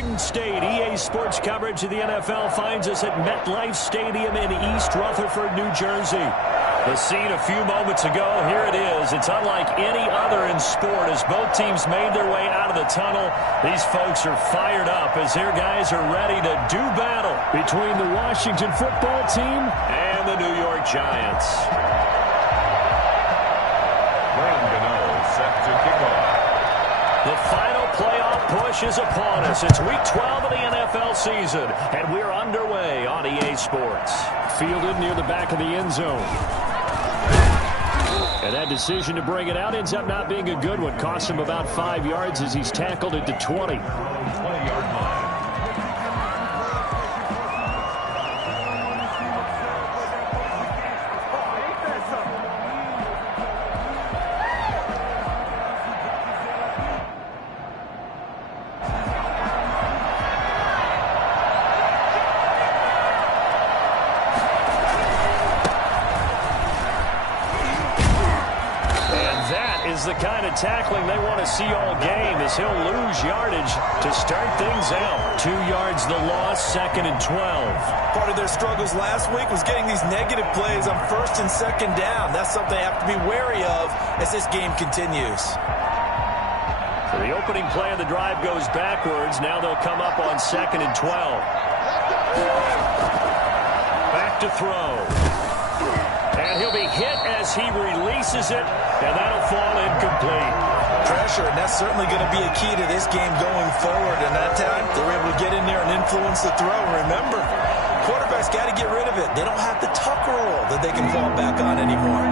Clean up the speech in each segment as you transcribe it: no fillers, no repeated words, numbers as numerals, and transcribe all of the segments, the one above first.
Garden State. EA Sports coverage of the NFL finds us at MetLife Stadium in East Rutherford, New Jersey. The scene a few moments ago, here it is. It's unlike any other in sport as both teams made their way out of the tunnel. These folks are fired up as their guys are ready to do battle between the Washington football team and the New York Giants. Set to kick off. The final playoff push is upon us. It's Week 12 of the NFL season, and we're underway on EA Sports. Fielded near the back of the end zone. And that decision to bring it out ends up not being a good one. Costs him about 5 yards as he's tackled at the 20. 20-yard line. The kind of tackling they want to see all game as he'll lose yardage to start things out. 2 yards the loss, 2nd and 12. Part of their struggles last week was getting these negative plays on 1st and 2nd down. That's something they have to be wary of as this game continues. So the opening play of the drive goes backwards. Now they'll come up on 2nd and 12. Back to throw. And he'll be hit as he releases it, and that'll fall incomplete. Pressure, and that's certainly going to be a key to this game going forward. And that time, they were able to get in there and influence the throw. Remember, quarterbacks got to get rid of it. They don't have the tuck rule that they can fall back on anymore.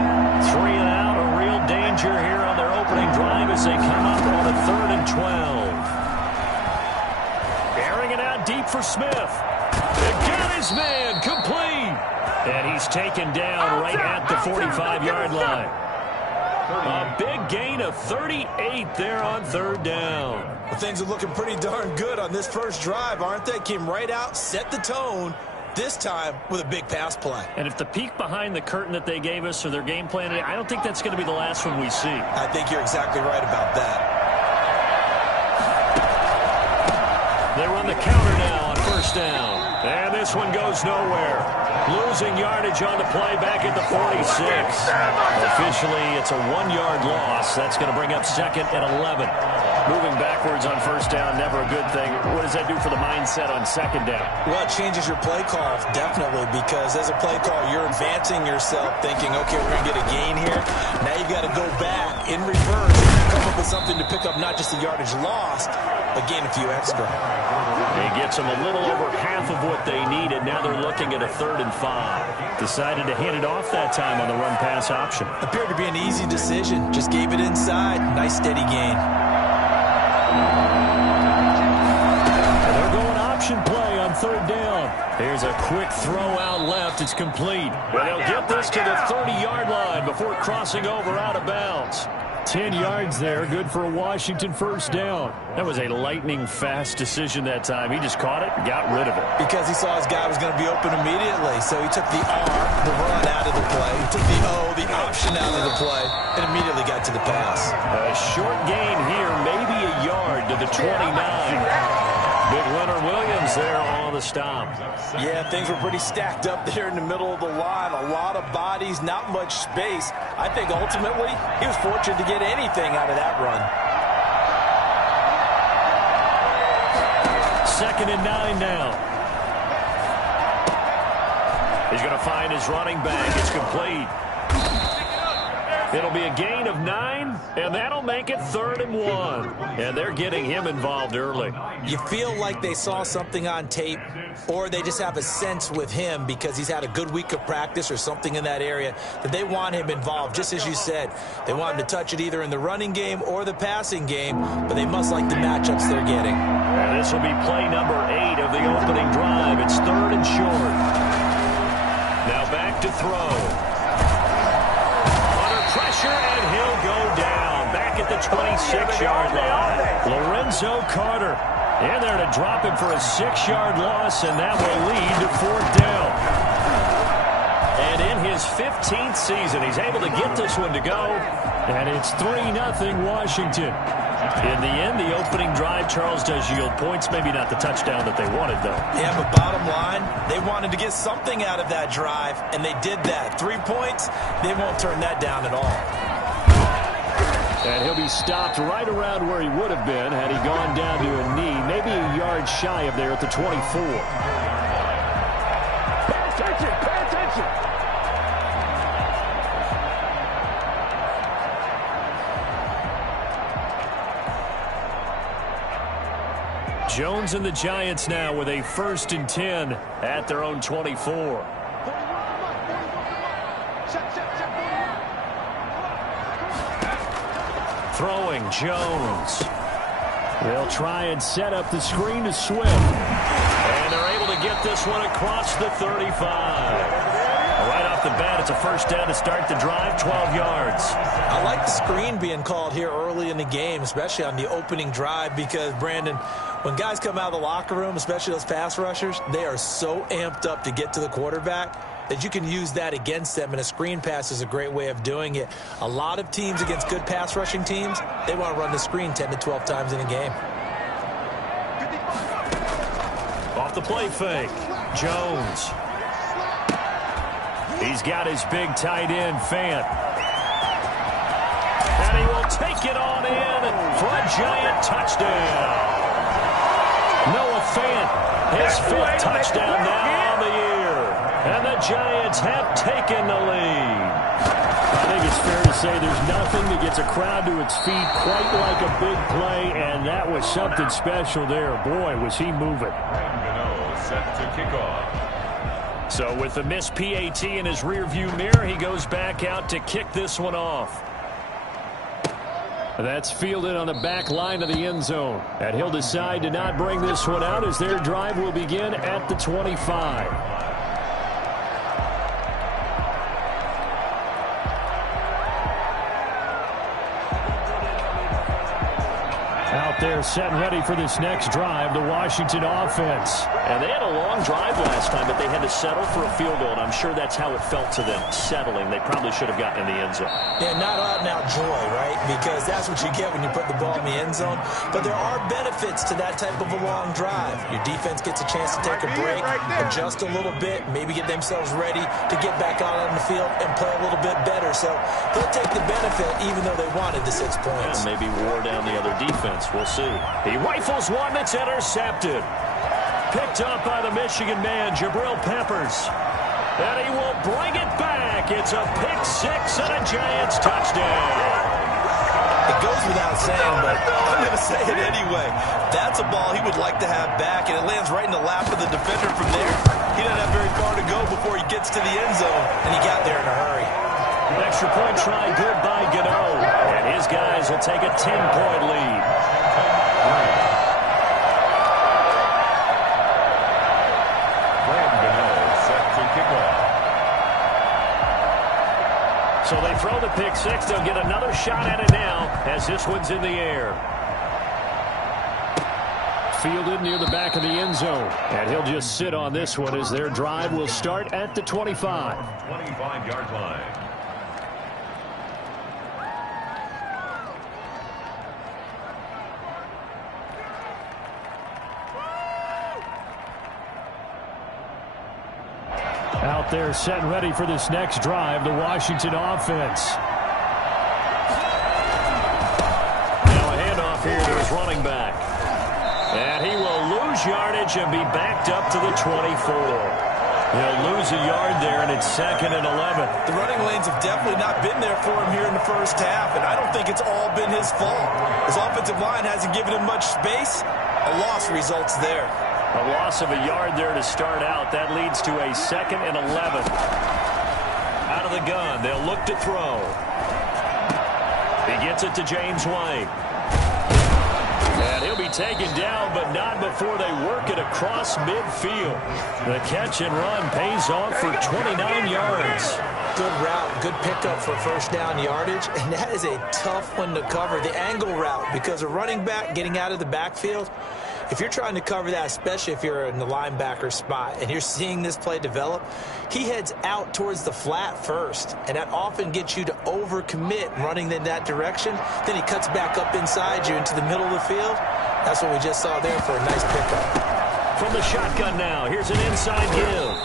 3 and out, a real danger here on their opening drive as they come up on a 3rd and 12. Airing it out deep for Smith. They got his man, complete. And he's taken down right at the 45-yard line. A big gain of 38 there on 3rd down. Well, things are looking pretty darn good on this first drive, aren't they? Came right out, set the tone, this time with a big pass play. And if the peek behind the curtain that they gave us or their game plan, I don't think that's going to be the last one we see. I think you're exactly right about that. They run the counter now on 1st down. And this one goes nowhere. Losing yardage on the play back at the 46. Officially, it's a 1-yard loss. That's going to bring up 2nd and 11. Moving backwards on 1st down, never a good thing. What does that do for the mindset on 2nd down? Well, it changes your play call, definitely, because as a play call, you're advancing yourself thinking, okay, we're going to get a gain here. Now you've got to go back in reverse, come up with something to pick up not just the yardage lost, but gain a few extra. It gets them a little over half of what they needed. Now they're looking at a 3rd and 5. Decided to hand it off that time on the run-pass option. Appeared to be an easy decision. Just gave it inside. Nice steady gain. And they're going option play on 3rd down. Here's a quick throw out left. It's complete. And they'll get this to the 30-yard line before crossing over out of bounds. 10 yards there, good for a Washington 1st down. That was a lightning-fast decision that time. He just caught it and got rid of it. Because he saw his guy was going to be open immediately. So he took the R, the run out of the play. He took the O, the option out of the play, and immediately got to the pass. A short gain here, maybe a yard to the 29. Big Leonard Williams there on the stop. Yeah, things were pretty stacked up there in the middle of the line. A lot of bodies, not much space. I think ultimately he was fortunate to get anything out of that run. 2nd and 9 now. He's going to find his running back. It's complete. It'll be a gain of 9, and that'll make it 3rd and 1. And they're getting him involved early. You feel like they saw something on tape, or they just have a sense with him because he's had a good week of practice or something in that area that they want him involved. Just as you said, they want him to touch it either in the running game or the passing game, but they must like the matchups they're getting. And this will be play number 8 of the opening drive. It's 3rd and short. Now back to throw. Pressure, and he'll go down back at the 26-yard line. Lorenzo Carter in there to drop him for a 6-yard loss, and that will lead to 4th down. And in his 15th season, he's able to get this one to go, and it's 3-0 Washington. In the end, the opening drive, Charles, does yield points. Maybe not the touchdown that they wanted, though. Yeah, but bottom line, they wanted to get something out of that drive, and they did that. 3 points, they won't turn that down at all. And he'll be stopped right around where he would have been had he gone down to a knee, maybe a yard shy of there at the 24. Pay attention, pay attention. Jones and the Giants now with a 1st and 10 at their own 24. Throwing Jones. They'll try and set up the screen to Swift. And they're able to get this one across the 35. Right off the bat, it's a 1st down to start the drive, 12 yards. I like the screen being called here early in the game, especially on the opening drive, because, Brandon, when guys come out of the locker room, especially those pass rushers, they are so amped up to get to the quarterback that you can use that against them, and a screen pass is a great way of doing it. A lot of teams against good pass rushing teams, they want to run the screen 10 to 12 times in a game. Off the play fake, Jones. He's got his big tight end, Fant. And he will take it on in for a Giant touchdown. Noah Fant, his 5th touchdown now on the year. And the Giants have taken the lead. I think it's fair to say there's nothing that gets a crowd to its feet quite like a big play, and that was something special there. Boy, was he moving. Set to kick off. So with the missed PAT in his rearview mirror, he goes back out to kick this one off. That's fielded on the back line of the end zone. And he'll decide to not bring this one out as their drive will begin at the 25. Out there set and ready for this next drive, the Washington offense. And they had a long drive last time, but they had to settle for a field goal, and I'm sure that's how it felt to them, settling. They probably should have gotten in the end zone. Yeah, not out-and-out joy, right? Because that's what you get when you put the ball in the end zone. But there are benefits to that type of a long drive. Your defense gets a chance to take a break, adjust a little bit, maybe get themselves ready to get back out on the field and play a little bit better. So they'll take the benefit even though they wanted the 6 points. Yeah, maybe wore down the other defense. We'll see. He rifles one that's intercepted. Picked up by the Michigan man, Jabril Peppers. And he will bring it back. It's a pick 6 and a Giants touchdown. It goes without saying, but I'm going to say it anyway. That's a ball he would like to have back, and it lands right in the lap of the defender from there. He doesn't have very far to go before he gets to the end zone, and he got there in a hurry. Extra point try good by Gano. And his guys will take a 10-point lead. So they throw the pick 6. They'll get another shot at it now as this one's in the air. Fielded near the back of the end zone. And he'll just sit on this one as their drive will start at the 25. 25-yard line. Out there set and ready for this next drive, the Washington offense. Now a handoff here to his running back. And he will lose yardage and be backed up to the 24. He'll lose a yard there, and it's 2nd and 11. The running lanes have definitely not been there for him here in the first half, and I don't think it's all been his fault. His offensive line hasn't given him much space. A loss results there. A loss of a yard there to start out. That leads to a 2nd and 11. Out of the gun, they'll look to throw. He gets it to James White. And he'll be taken down, but not before they work it across midfield. The catch and run pays off for 29 yards. Good route, good pickup for 1st down yardage, and that is a tough one to cover. The angle route, because a running back getting out of the backfield, If you're trying to cover that, especially if you're in the linebacker spot and you're seeing this play develop, he heads out towards the flat first, and that often gets you to overcommit running in that direction. Then he cuts back up inside you into the middle of the field. That's what we just saw there for a nice pickup. From the shotgun now, here's an inside give.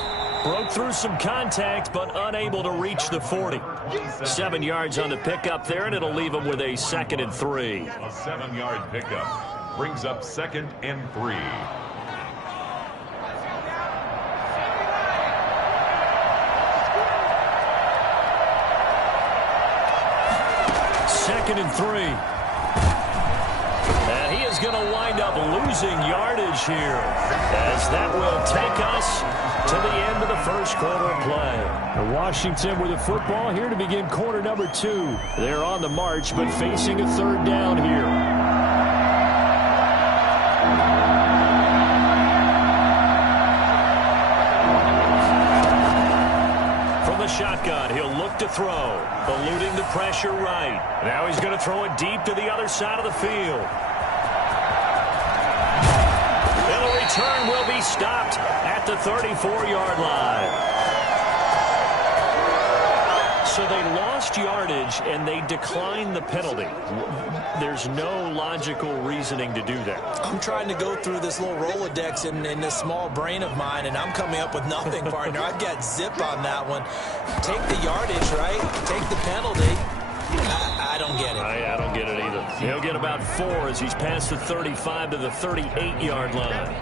Broke through some contact, but unable to reach the 40. 7 yards on the pickup there, and it'll leave him with a 2nd and 3. A 7-yard pickup brings up 2nd and 3. Second and 3. And he is going to wind up losing yardage here, as that will take us to the end of the first quarter of play. Washington with the football here to begin quarter number 2. They're on the march, but facing a 3rd down here. From the shotgun, he'll look to throw, eluding the pressure right. Now he's going to throw it deep to the other side of the field. Return will be stopped at the 34-yard line. So they lost yardage and they declined the penalty. There's no logical reasoning to do that. I'm trying to go through this little Rolodex in this small brain of mine, and I'm coming up with nothing, partner. I've got zip on that one. Take the yardage, right? Take the penalty. I don't get it. I don't get it either. He'll get about 4 as he's past the 35 to the 38-yard line.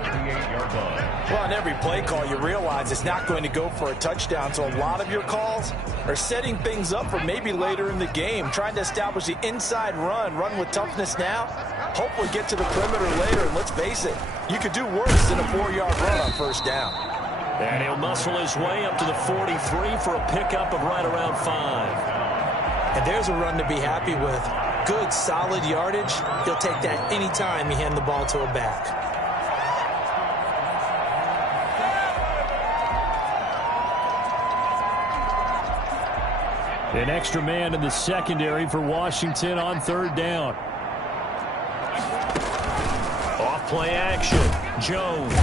Well, on every play call, you realize it's not going to go for a touchdown, so a lot of your calls are setting things up for maybe later in the game, trying to establish the inside run with toughness now, hopefully get to the perimeter later, and let's face it, you could do worse than a 4-yard run on first down. And he'll muscle his way up to the 43 for a pickup of right around 5. And there's a run to be happy with. Good, solid yardage. He'll take that any time you hand the ball to a back. An extra man in the secondary for Washington on 3rd down. Off play action. Jones.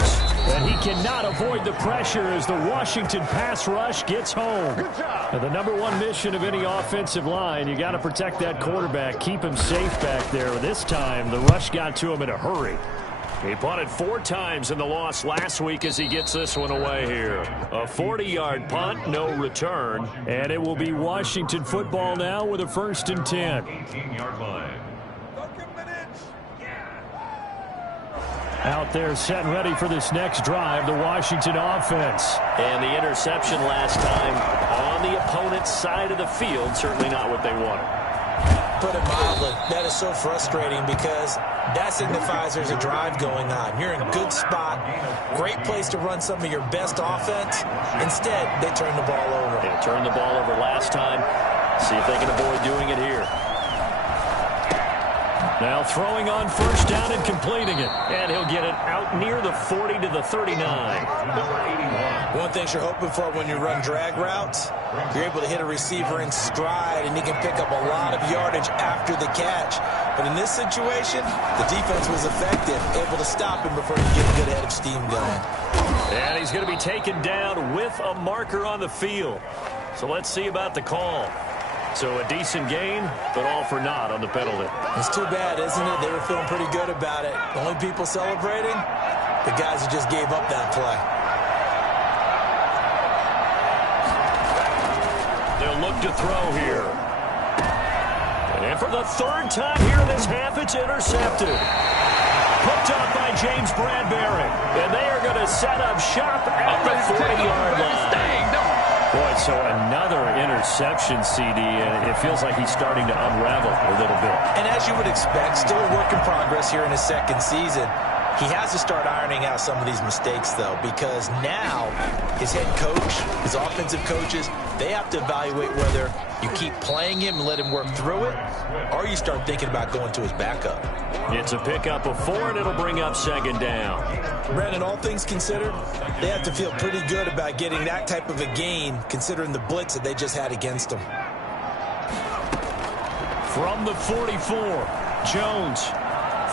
And he cannot avoid the pressure as the Washington pass rush gets home. Now, the #1 mission of any offensive line, you got to protect that quarterback, keep him safe back there. This time, the rush got to him in a hurry. He punted 4 times in the loss last week as he gets this one away here. A 40-yard punt, no return. And it will be Washington football now with a 1st and 10. 18-yard line. Out there set and ready for this next drive, the Washington offense. And the interception last time on the opponent's side of the field, certainly not what they wanted. Put it mildly, that is so frustrating because that signifies there's a drive going on. You're in a good spot, great place to run some of your best offense. Instead, they turn the ball over. They turned the ball over last time. See if they can avoid doing it here. Now throwing on 1st down and completing it. And he'll get it out near the 40 to the 39. Number 81. One thing you're hoping for when you run drag routes, you're able to hit a receiver in stride, and he can pick up a lot of yardage after the catch. But in this situation, the defense was effective, able to stop him before he could get a good head of steam going. And he's going to be taken down with a marker on the field. So let's see about the call. So a decent gain, but all for naught on the penalty. It's too bad, isn't it? They were feeling pretty good about it. The only people celebrating, the guys who just gave up that play. They'll look to throw here. And for the 3rd time here in this half, it's intercepted. Picked up by James Bradbury. And they are going to set up shop at the 40-yard line. Boy, so another interception, CD, and it feels like he's starting to unravel a little bit. And as you would expect, still a work in progress here in his 2nd season. He has to start ironing out some of these mistakes, though, because now his head coach, his offensive coaches, they have to evaluate whether you keep playing him and let him work through it, or you start thinking about going to his backup. It's a pickup of 4, and it'll bring up 2nd down. Brandon, all things considered, they have to feel pretty good about getting that type of a gain, considering the blitz that they just had against them. From the 44, Jones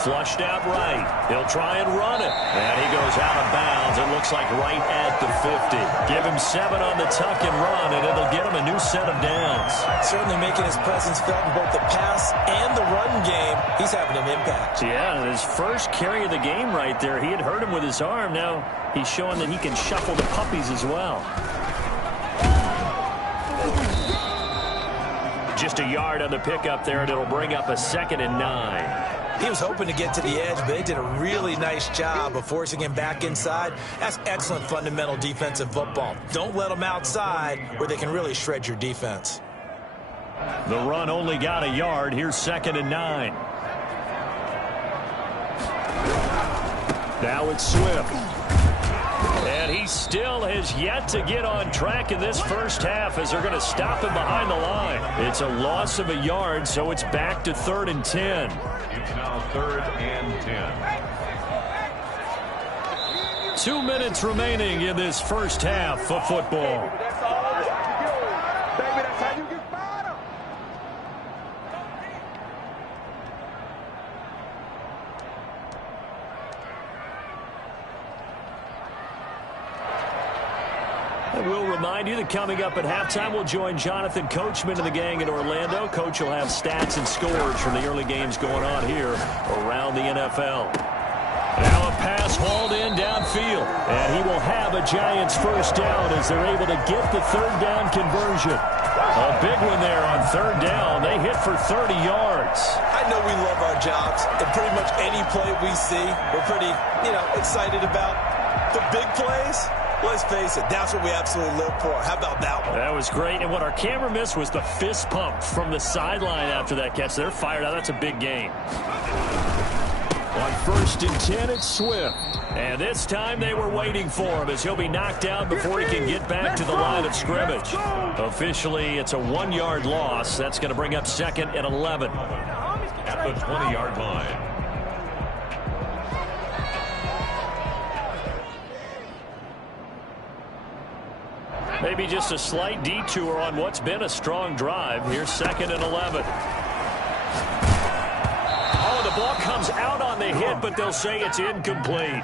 Flushed out right. He'll try and run it. And he goes out of bounds. It looks like right at the 50. Give him 7 on the tuck and run, and it'll get him a new set of downs. Certainly making his presence felt in both the pass and the run game. He's having an impact. Yeah, his first carry of the game right there. He had hurt him with his arm. Now he's showing that he can shuffle the puppies as well. Just a yard on the pickup there, and it'll bring up a 2nd and 9. He was hoping to get to the edge, but they did a really nice job of forcing him back inside. That's excellent fundamental defensive football. Don't let them outside where they can really shred your defense. The run only got a yard. Here's 2nd and 9. Now it's Swift. And he still has yet to get on track in this first half as they're going to stop him behind the line. It's a loss of a yard, so it's back to 3rd and 10. It's now 3rd and 10. 2 minutes remaining in this first half of football. That's all you do. Baby, that's how you get better. And we'll remind you that coming up at halftime, we'll join Jonathan Coachman and the gang in Orlando. Coach will have stats and scores from the early games going on here around the NFL. Now a pass hauled in downfield, and he will have a Giants first down as they're able to get the 3rd down conversion. A big one there on 3rd down. They hit for 30 yards. I know we love our jobs, and pretty much any play we see, we're pretty, excited about. The big plays, let's face it, that's what we absolutely live for. How about that one? That was great, and what our camera missed was the fist pump from the sideline after that catch. They're fired out. That's a big game. On 1st and 10, it's Swift. And this time they were waiting for him as he'll be knocked down before he can get back to the line of scrimmage. Officially, it's a 1-yard loss. That's going to bring up 2nd and 11. At the 20-yard line. Maybe just a slight detour on what's been a strong drive. Here's 2nd and 11. Oh, the ball comes out on the hit, but they'll say it's incomplete.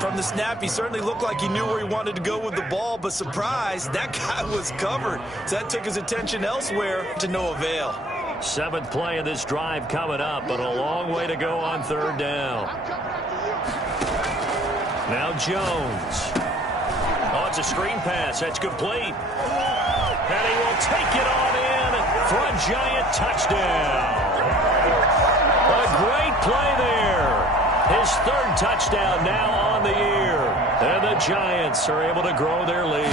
From the snap, he certainly looked like he knew where he wanted to go with the ball, but surprise, that guy was covered. So that took his attention elsewhere to no avail. 7th play of this drive coming up, but a long way to go on 3rd down. Now Jones. Oh, it's a screen pass. That's complete. And he will take it on in for a Giant touchdown. A great play there. His 3rd touchdown now on the year. And the Giants are able to grow their lead.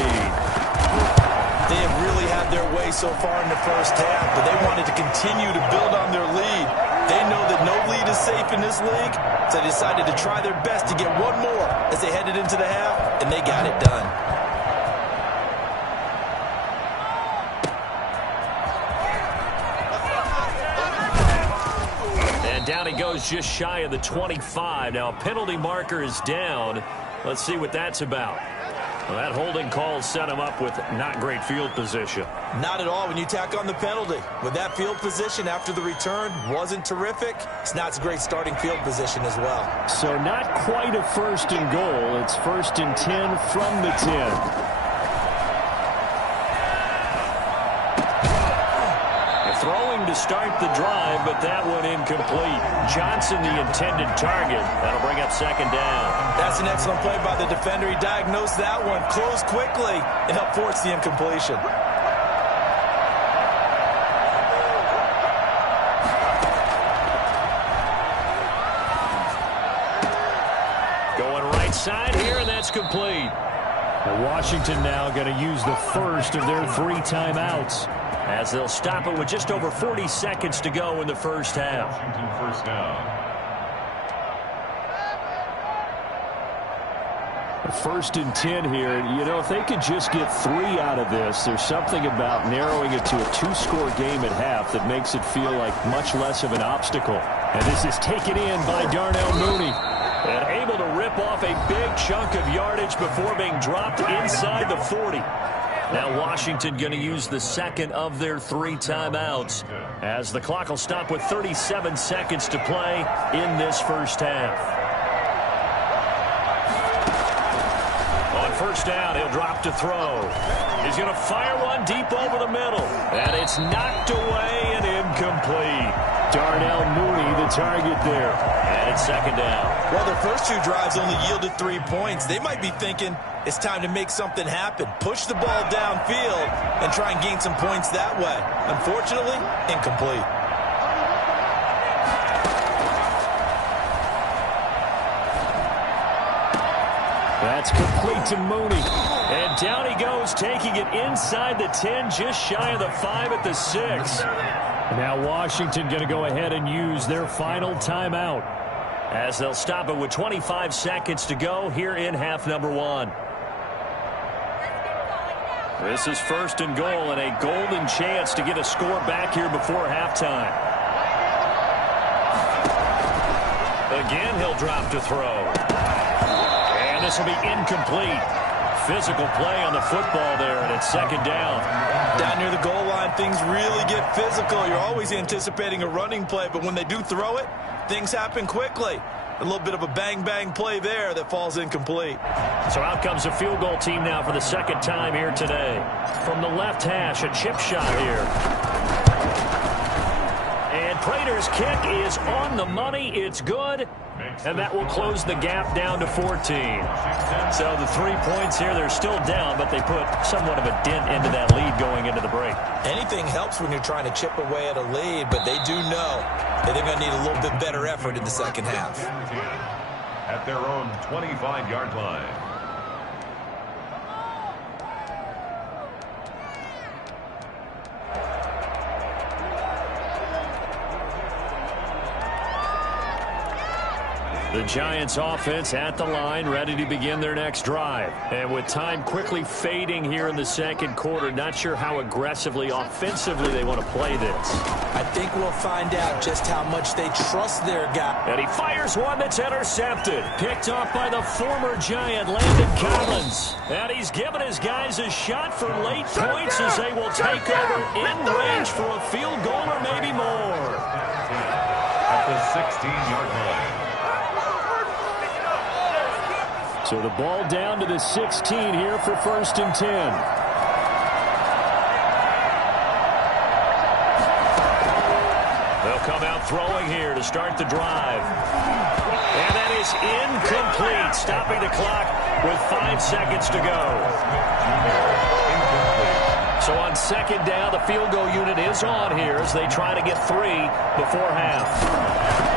They have really had their way so far in the first half, but they wanted to continue to build on their lead. They know that no lead is safe in this league, so they decided to try their best to get one more as they headed into the half, and they got it done. And down he goes just shy of the 25. Now a penalty marker is down. Let's see what that's about. Well, that holding call set him up with not great field position. Not at all when you tack on the penalty. With that field position after the return wasn't terrific, it's not a great starting field position as well. So not quite a 1st and goal. It's 1st and 10 from the 10. Throwing to start the drive, but that one incomplete. Johnson, the intended target. That'll bring up 2nd down. That's an excellent play by the defender. He diagnosed that one, closed quickly, and helped force the incompletion. Going right side here, and that's complete. And Washington now going to use the first of their 3 timeouts, as they'll stop it with just over 40 seconds to go in the first half. Washington first down. 1st and 10 here. If they could just get 3 out of this, there's something about narrowing it to a 2-score game at half that makes it feel like much less of an obstacle. And this is taken in by Darnell Mooney. And able to rip off a big chunk of yardage before being dropped inside the 40. Now Washington going to use the second of their 3 timeouts, as the clock will stop with 37 seconds to play in this first half. On first down, he'll drop to throw. He's going to fire one deep over the middle, and it's knocked away and incomplete. Darnell Mooney, the target there. And it's second down. Well, their first 2 drives only yielded 3 points. They might be thinking it's time to make something happen. Push the ball downfield and try and gain some points that way. Unfortunately, incomplete. That's complete to Mooney. And down he goes, taking it inside the 10, just shy of the 5 at the 6. Now Washington going to go ahead and use their final timeout, as they'll stop it with 25 seconds to go here in half number 1. This is first and goal, and a golden chance to get a score back here before halftime. Again, he'll drop to throw. And this will be incomplete. Physical play on the football there, and it's second down. Down near the goal line, things really get physical. You're always anticipating a running play, but when they do throw it, things happen quickly. A little bit of a bang-bang play there that falls incomplete. So out comes a field goal team now for the second time here today. From the left hash, a chip shot here. And Prater's kick is on the money. It's good. And that will close the gap down to 14. So the 3 points here, they're still down, but they put somewhat of a dent into that lead going into the break. Anything helps when you're trying to chip away at a lead, but they do know that they're going to need a little bit better effort in the second half. At their own 25-yard line. The Giants offense at the line, ready to begin their next drive. And with time quickly fading here in the second quarter, not sure how aggressively, offensively they want to play this. I think we'll find out just how much they trust their guy. And he fires one that's intercepted. Picked off by the former Giant, Landon Collins. And he's given his guys a shot for late points as they will take over in range for a field goal or maybe more. At the 16-yard line. So the ball down to the 16 here for first and 10. They'll come out throwing here to start the drive. And that is incomplete, stopping the clock with 5 seconds to go. So on second down, the field goal unit is on here as they try to get 3 before half.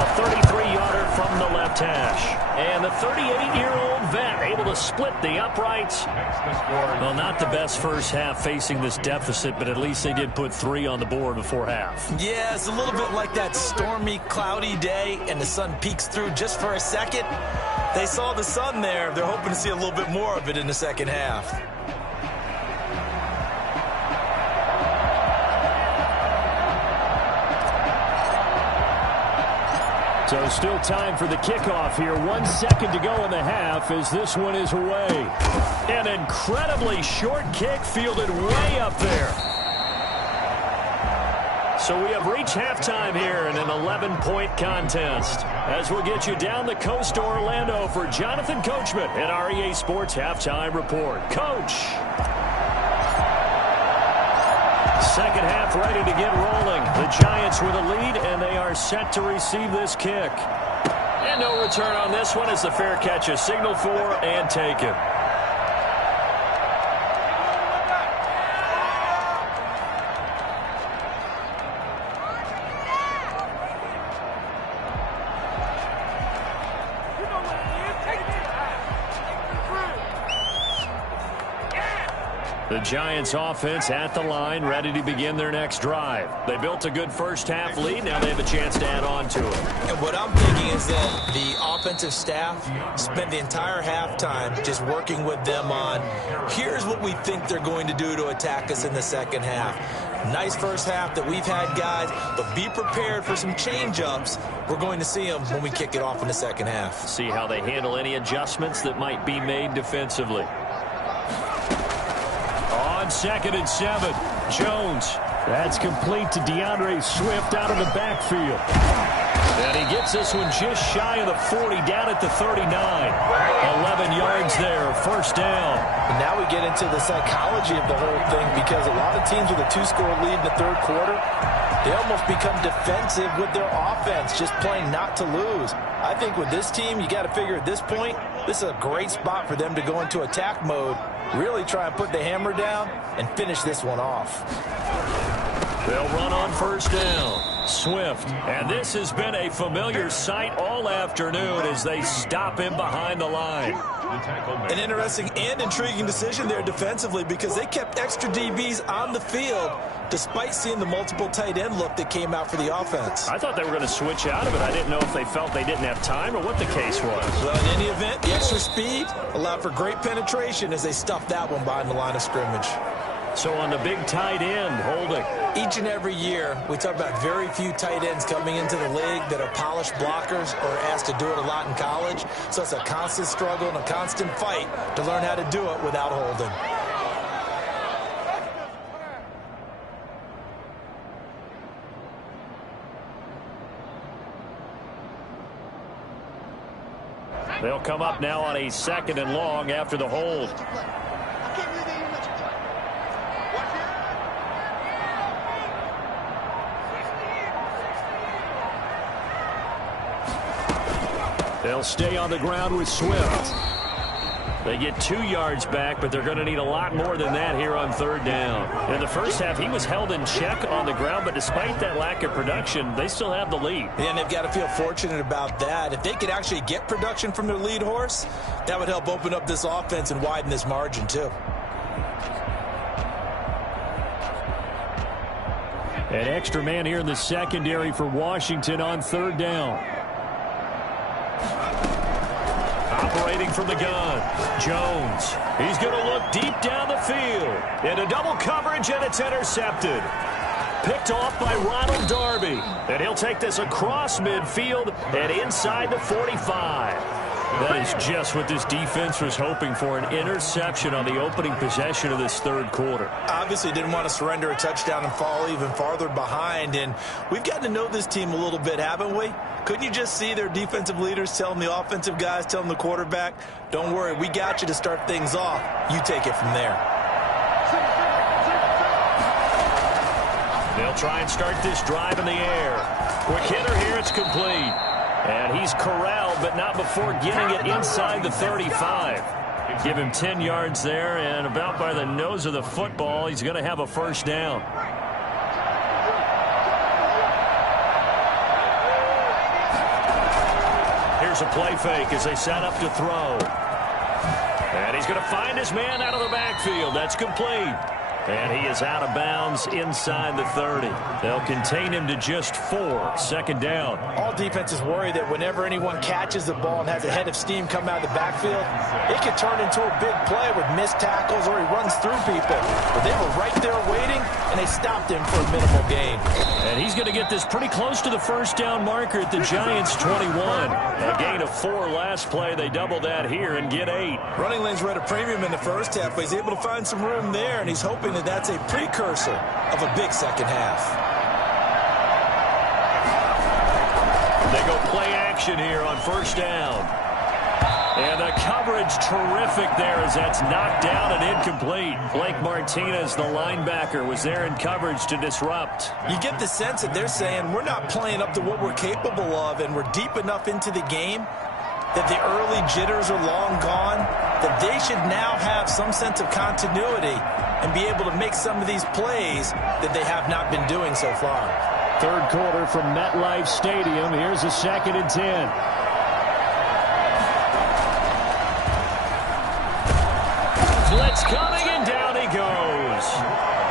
A 33-yarder from the left hash. And the 38-year-old vet able to split the uprights. Well, not the best first half facing this deficit, but at least they did put 3 on the board before half. Yeah, it's a little bit like that stormy, cloudy day, and the sun peeks through just for a second. They saw the sun there. They're hoping to see a little bit more of it in the second half. So still time for the kickoff here. 1 second to go in the half as this one is away. An incredibly short kick fielded way up there. So we have reached halftime here in an 11-point contest. As we'll get you down the coast to Orlando for Jonathan Coachman at our EA Sports Halftime Report. Coach. Second half ready to get rolling. The Giants with a lead, and they are set to receive this kick. And no return on this one as the fair catch is signaled for and taken. The Giants offense at the line, ready to begin their next drive. They built a good first half lead. Now they have a chance to add on to it. And what I'm thinking is that the offensive staff spent the entire halftime just working with them on, here's what we think they're going to do to attack us in the second half. Nice first half that we've had, guys, but be prepared for some change-ups. We're going to see them when we kick it off in the second half. See how they handle any adjustments that might be made defensively. On 2nd and 7. Jones. That's complete to DeAndre Swift out of the backfield. And he gets this one just shy of the 40, down at the 39. 11 yards there, first down. And now we get into the psychology of the whole thing, because a lot of teams with a 2-score lead in the third quarter, they almost become defensive with their offense, just playing not to lose. I think with this team, you got to figure at this point, this is a great spot for them to go into attack mode, really try and put the hammer down and finish this one off. They'll run on first down. Swift. And this has been a familiar sight all afternoon as they stop him behind the line. An interesting and intriguing decision there defensively, because they kept extra DBs on the field despite seeing the multiple tight end look that came out for the offense. I thought they were going to switch out of it. I didn't know if they felt they didn't have time or what the case was. Well, in any event, the extra speed allowed for great penetration as they stuffed that one behind the line of scrimmage. So on the big tight end, holding. Each and every year, we talk about very few tight ends coming into the league that are polished blockers or asked to do it a lot in college. So it's a constant struggle and a constant fight to learn how to do it without holding. They'll come up now on a 2nd and long after the hold. They'll stay on the ground with Swift. They get 2 yards back, but they're going to need a lot more than that here on third down. In the first half, he was held in check on the ground, but despite that lack of production, they still have the lead. And they've got to feel fortunate about that. If they could actually get production from their lead horse, that would help open up this offense and widen this margin too. An extra man here in the secondary for Washington on third down. Operating from the gun, Jones. He's going to look deep down the field. Into double coverage, and it's intercepted. Picked off by Ronald Darby. And he'll take this across midfield and inside the 45. That is just what this defense was hoping for, an interception on the opening possession of this third quarter. Obviously didn't want to surrender a touchdown and fall even farther behind, and we've gotten to know this team a little bit, haven't we? Couldn't you just see their defensive leaders telling the offensive guys, telling the quarterback, don't worry, we got you to start things off. You take it from there. They'll try and start this drive in the air. Quick hitter here, it's complete. And he's corralled, but not before getting it inside the 35. Give him 10 yards there, and about by the nose of the football, he's going to have a first down. Here's a play fake as they set up to throw. And he's going to find his man out of the backfield. That's complete. And he is out of bounds inside the 30. They'll contain him to just 4. Second down. All defenses worry that whenever anyone catches the ball and has a head of steam come out of the backfield, it could turn into a big play with missed tackles or he runs through people. But they were right there waiting, and they stopped him for a minimal gain. And he's going to get this pretty close to the first down marker at the Giants' 21. A gain of 4 last play. They double that here and get 8. Running lanes were at a premium in the first half, but he's able to find some room there, and he's hoping that that's a precursor of a big second half. They go play action here on first down. And the coverage terrific there as that's knocked down and incomplete. Blake Martinez, the linebacker, was there in coverage to disrupt. You get the sense that they're saying we're not playing up to what we're capable of, and we're deep enough into the game that the early jitters are long gone, that they should now have some sense of continuity and be able to make some of these plays that they have not been doing so far. Third quarter from MetLife Stadium. Here's a 2nd and 10. Blitz coming, and down he goes.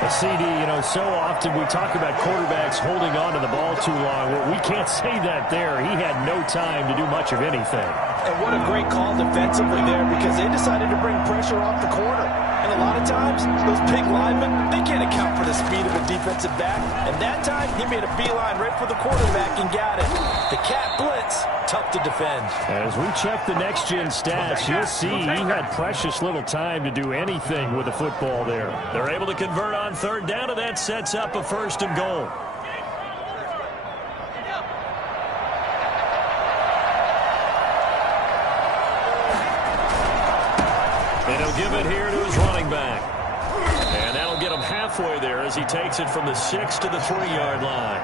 A CD, so often we talk about quarterbacks holding on to the ball too long. Well, we can't say that there. He had no time to do much of anything. And what a great call defensively there, because they decided to bring pressure off the corner. And a lot of times, those big linemen, they can't account for the speed of a defensive back. And that time, he made a beeline right for the quarterback and got it. The cat blitz, tough to defend. As we check the next-gen stats, you'll see he had precious little time to do anything with the football there. They're able to convert on third down, and that sets up a 1st and goal. And he'll give it here to his running back. And that'll get him halfway there as he takes it from the 6 to the 3-yard line.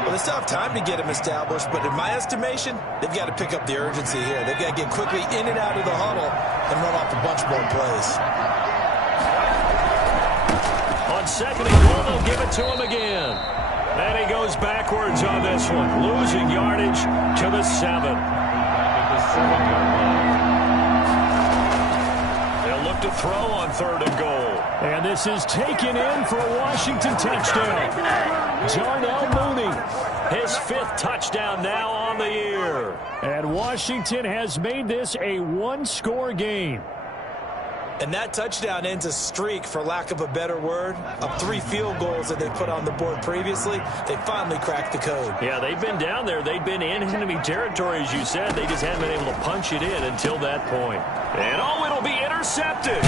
Well, they still have time to get him established, but in my estimation, they've got to pick up the urgency here. They've got to get quickly in and out of the huddle and run off a bunch more plays. On 2nd and goal, they'll give it to him again. And he goes backwards on this one, losing yardage to the 7. At the 7-yard line. They'll look to throw on 3rd and goal. And this is taken in for a Washington touchdown. Darnell Mooney. His 5th touchdown now on the year. And Washington has made this a 1-score game. And that touchdown ends a streak, for lack of a better word, of 3 field goals that they put on the board previously. They finally cracked the code. Yeah, they've been down there. They've been in enemy territory, as you said. They just haven't been able to punch it in until that point. And oh, it'll be intercepted.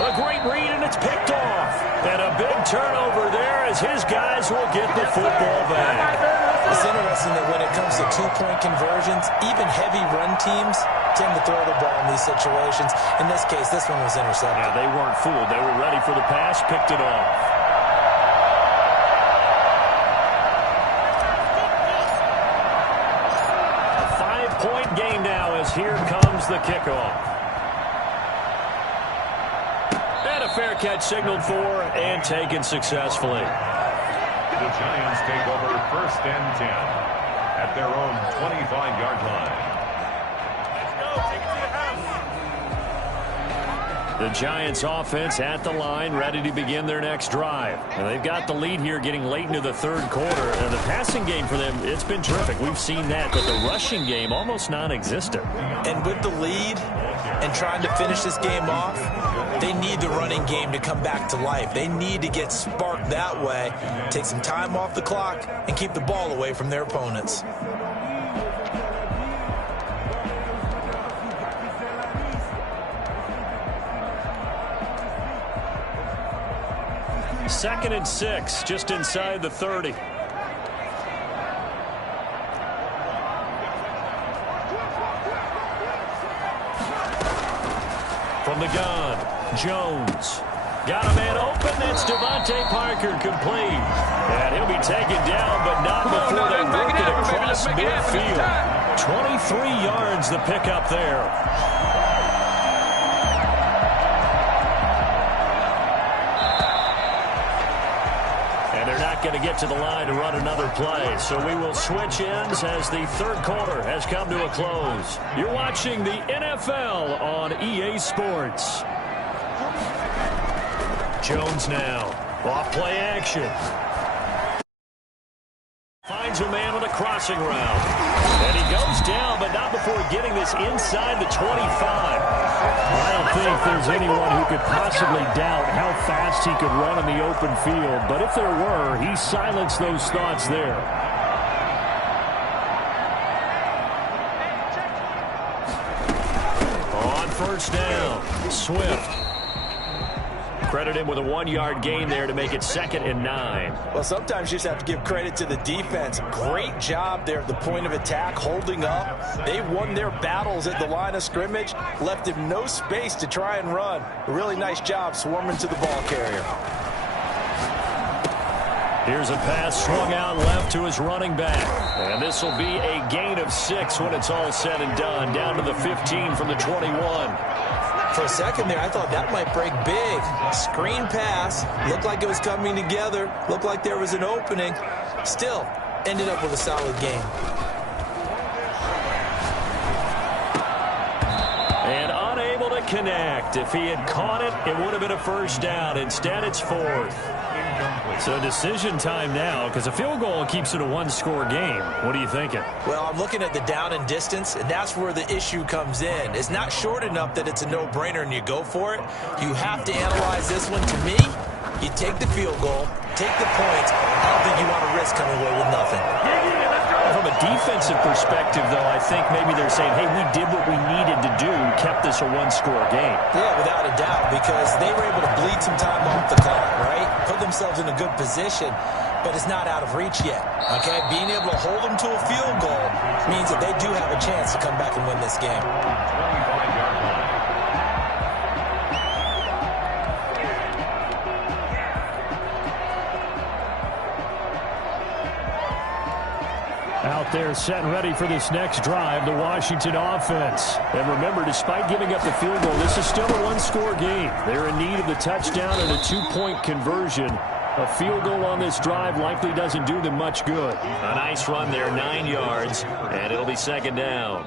A great read, and it's picked off. And a big turnover there as his guys will get the football back. It's interesting that when it comes to 2-point conversions, even heavy run teams tend to throw the ball in these situations. In this case, this one was intercepted. Yeah, they weren't fooled. They were ready for the pass, picked it off. A 5-point game now as here comes the kickoff. And a fair catch signaled for and taken successfully. The Giants take over 1st and 10 at their own 25-yard line. The Giants offense at the line, ready to begin their next drive. And they've got the lead here getting late into the 3rd quarter. And the passing game for them, it's been terrific. We've seen that, but the rushing game almost non-existent. And with the lead and trying to finish this game off, they need the running game to come back to life. They need to get sparked that way, take some time off the clock, and keep the ball away from their opponents. Second and 6, just inside the 30. From the gun, Jones. Got a man open. That's Devontae Parker, complete. And he'll be taken down, but not before they work it across midfield. 23 yards the pickup there. Going to get to the line to run another play. So we will switch ends as the 3rd quarter has come to a close. You're watching the NFL on EA Sports. Jones now. Off play action. Finds a man with a crossing route. And he goes down, but not before getting this inside the 25. I don't think there's anyone who could possibly doubt how fast he could run in the open field. But if there were, he silenced those thoughts there. On 1st down, Swift. Credit him with a 1-yard gain there to make it 2nd and 9. Well, sometimes you just have to give credit to the defense. Great job there at the point of attack, holding up. They won their battles at the line of scrimmage, left him no space to try and run. A really nice job swarming to the ball carrier. Here's a pass swung out left to his running back. And this will be a gain of 6 when it's all said and done. Down to the 15 from the 21. For a second there, I thought that might break big. Screen pass. Looked like it was coming together. Looked like there was an opening. Still, ended up with a solid game. And unable to connect. If he had caught it, it would have been a 1st down. Instead, it's 4th. So decision time now, because a field goal keeps it a one-score game. What are you thinking? Well, I'm looking at the down and distance, and that's where the issue comes in. It's not short enough that it's a no-brainer and you go for it. You have to analyze this one. To me, you take the field goal, take the points. I don't think you want to risk coming away with nothing. From a defensive perspective, though, I think maybe they're saying, hey, we did what we needed to do, kept this a one-score game. Yeah, without a doubt, because they were able to bleed some time off the clock, right? Put themselves in a good position, but it's not out of reach yet, okay? Being able to hold them to a field goal means that they do have a chance to come back and win this game. 25-yard line. Out there set and ready for this next drive, the Washington offense. And remember, despite giving up the field goal, this is still a one-score game. They're in need of the touchdown and a two-point conversion. A field goal on this drive likely doesn't do them much good. A nice run there, 9 yards, and it'll be second down.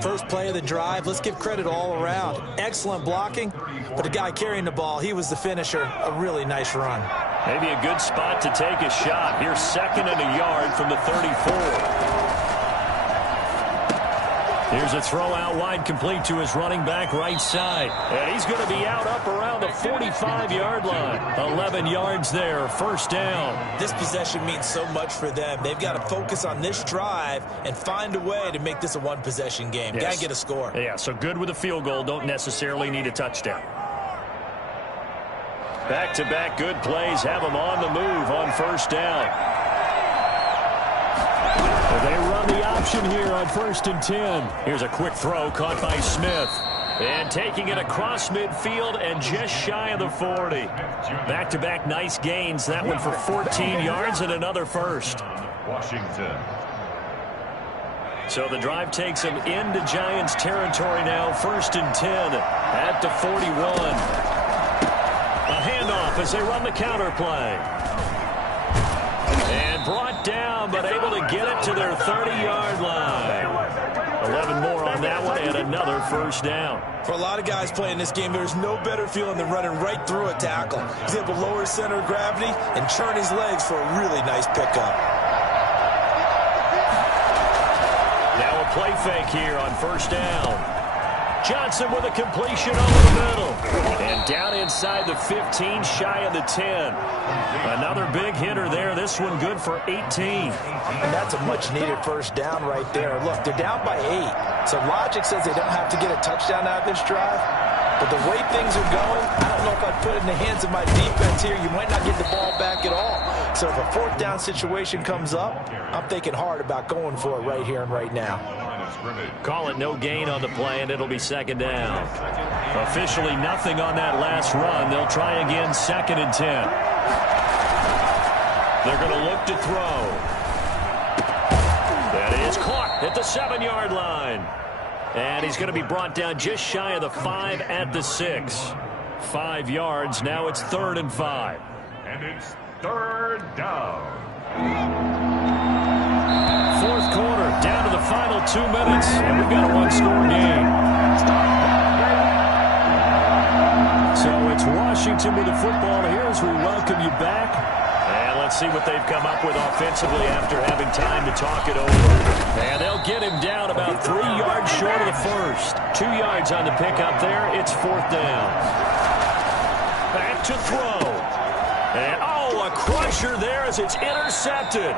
First play of the drive, let's give credit all around. Excellent blocking, but the guy carrying the ball, he was the finisher. A really nice run. Maybe a good spot to take a shot. Here's second and a yard from the 34. Here's a throw out wide, complete to his running back right side. And he's going to be out up around the 45-yard line. 11 yards there, first down. This possession means so much for them. They've got to focus on this drive and find a way to make this a one-possession game. Yes. Got to get a score. Yeah, so good with a field goal. Don't necessarily need a touchdown. Back-to-back good plays have them on the move on first down. They run the option here on 1st and 10. Here's a quick throw caught by Smith. And taking it across midfield and just shy of the 40. Back-to-back nice gains. That one for 14 yards and another first. Washington. So the drive takes them into Giants territory now. 1st and 10 at the 41. A handoff as they run the counter play. And brought down, but able to get it to their 30-yard line. 11 more on that one, and another first down. For a lot of guys playing this game, there's no better feeling than running right through a tackle. He's able to lower his center of gravity and churn his legs for a really nice pickup. Now a play fake here on first down. Johnson with a completion over the middle. And down inside the 15, shy of the 10. Another big hitter there. This one good for 18. And that's a much-needed first down right there. Look, they're down by 8. So logic says they don't have to get a touchdown out of this drive. But the way things are going, I don't know if I'd put it in the hands of my defense here. You might not get the ball back at all. So if a fourth down situation comes up, I'm thinking hard about going for it right here and right now. Call it no gain on the play, and it'll be second down. Officially nothing on that last run. They'll try again, 2nd and 10. They're going to look to throw. That is caught at the 7-yard line. And he's going to be brought down just shy of the 5 at the 6. 5 yards. Now it's 3rd and 5. And it's 3rd down. 4th quarter, down to the final 2 minutes, and we've got a one-score game. So it's Washington with the football here as we welcome you back. And let's see what they've come up with offensively after having time to talk it over. And they'll get him down about 3 yards short of the first. 2 yards on the pickup there. It's 4th down. Back to throw. And, oh, a crusher there as it's intercepted.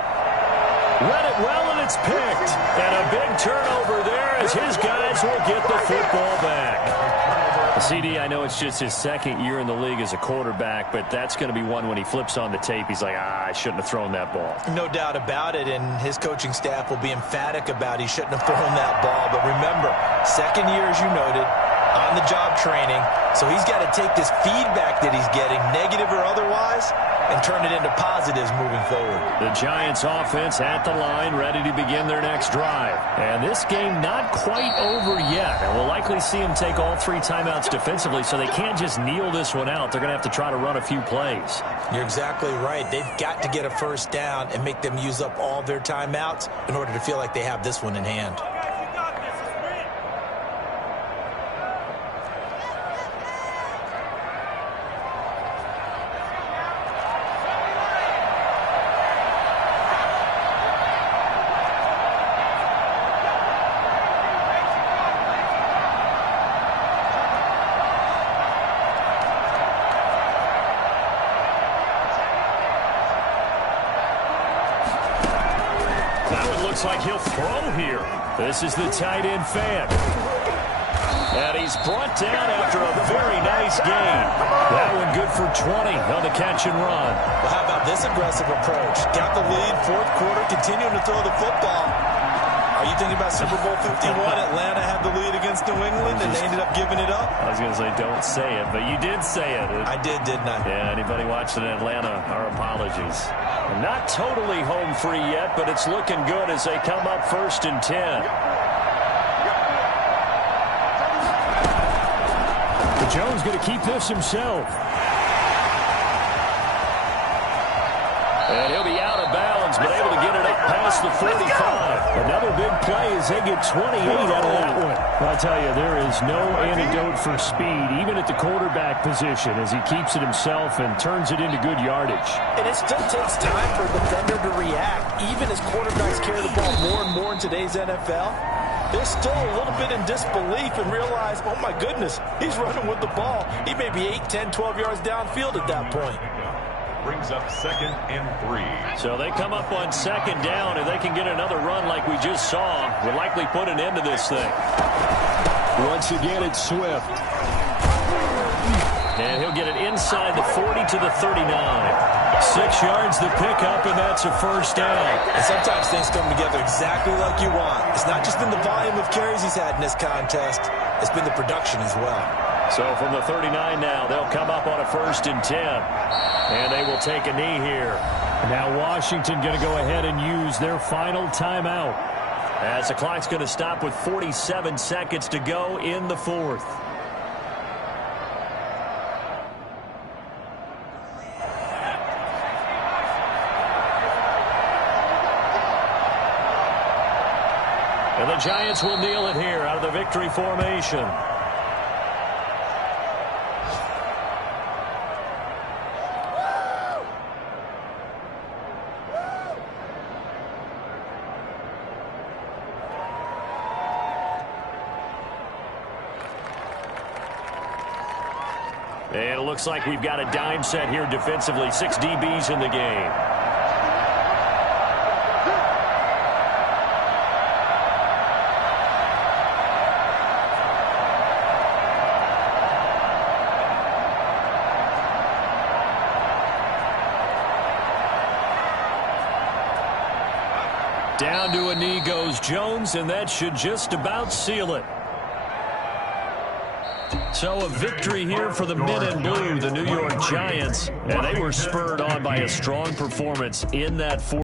Read it well, and it's picked. And a big turnover there as his guys will get the football back. CD, I know it's just his 2nd year in the league as a quarterback, but that's going to be one when he flips on the tape. He's like, I shouldn't have thrown that ball. No doubt about it, and his coaching staff will be emphatic about he shouldn't have thrown that ball. But remember, 2nd year, as you noted, on-the-job training. So he's got to take this feedback that he's getting, negative or otherwise, and turn it into positives moving forward. The Giants offense at the line, ready to begin their next drive. And this game not quite over yet. And we'll likely see them take all 3 timeouts defensively, so they can't just kneel this one out. They're going to have to try to run a few plays. You're exactly right. They've got to get a first down and make them use up all their timeouts in order to feel like they have this one in hand. looks like he'll throw here. This is the tight end fan. And he's brought down after a very nice gain. That one good for 20 on the catch and run. Well, how about this aggressive approach? Got the lead, fourth quarter, continuing to throw the football. Are you thinking about Super Bowl 51? Atlanta had the lead against New England, and they ended up giving it up? I was going to say, don't say it, but you did say it. I did, didn't I? Yeah, anybody watching Atlanta, our apologies. Not totally home free yet, but it's looking good as they come up 1st and 10. But Jones going to keep this himself. And he'll be out of bounds, but able to get it up past the 45. Another big play as they get 28 out of that one. Well, I tell you, there is no antidote for speed, even at the quarterback position, as he keeps it himself and turns it into good yardage. And it still takes time for a defender to react, even as quarterbacks carry the ball more and more in today's NFL. They're still a little bit in disbelief and realize, oh, my goodness, he's running with the ball. He may be 8, 10, 12 yards downfield at that point. Brings up 2nd and 3. So they come up on 2nd down, and they can get another run like we just saw. Would likely put an end to this thing. Once again, it's Swift. And he'll get it inside the 40 to the 39. 6 yards the pickup, and that's a 1st down. And sometimes things come together exactly like you want. It's not just been the volume of carries he's had in this contest. It's been the production as well. So from the 39 now, they'll come up on a 1st and 10. And they will take a knee here. Now Washington going to go ahead and use their final timeout. As the clock's going to stop with 47 seconds to go in the 4th. And the Giants will kneel it here out of the victory formation. And it looks like we've got a dime set here defensively. 6 DBs in the game. Down to a knee goes Jones, and that should just about seal it. So a victory here for the men in blue, the New York Giants. And they were spurred on by a strong performance in that fourth.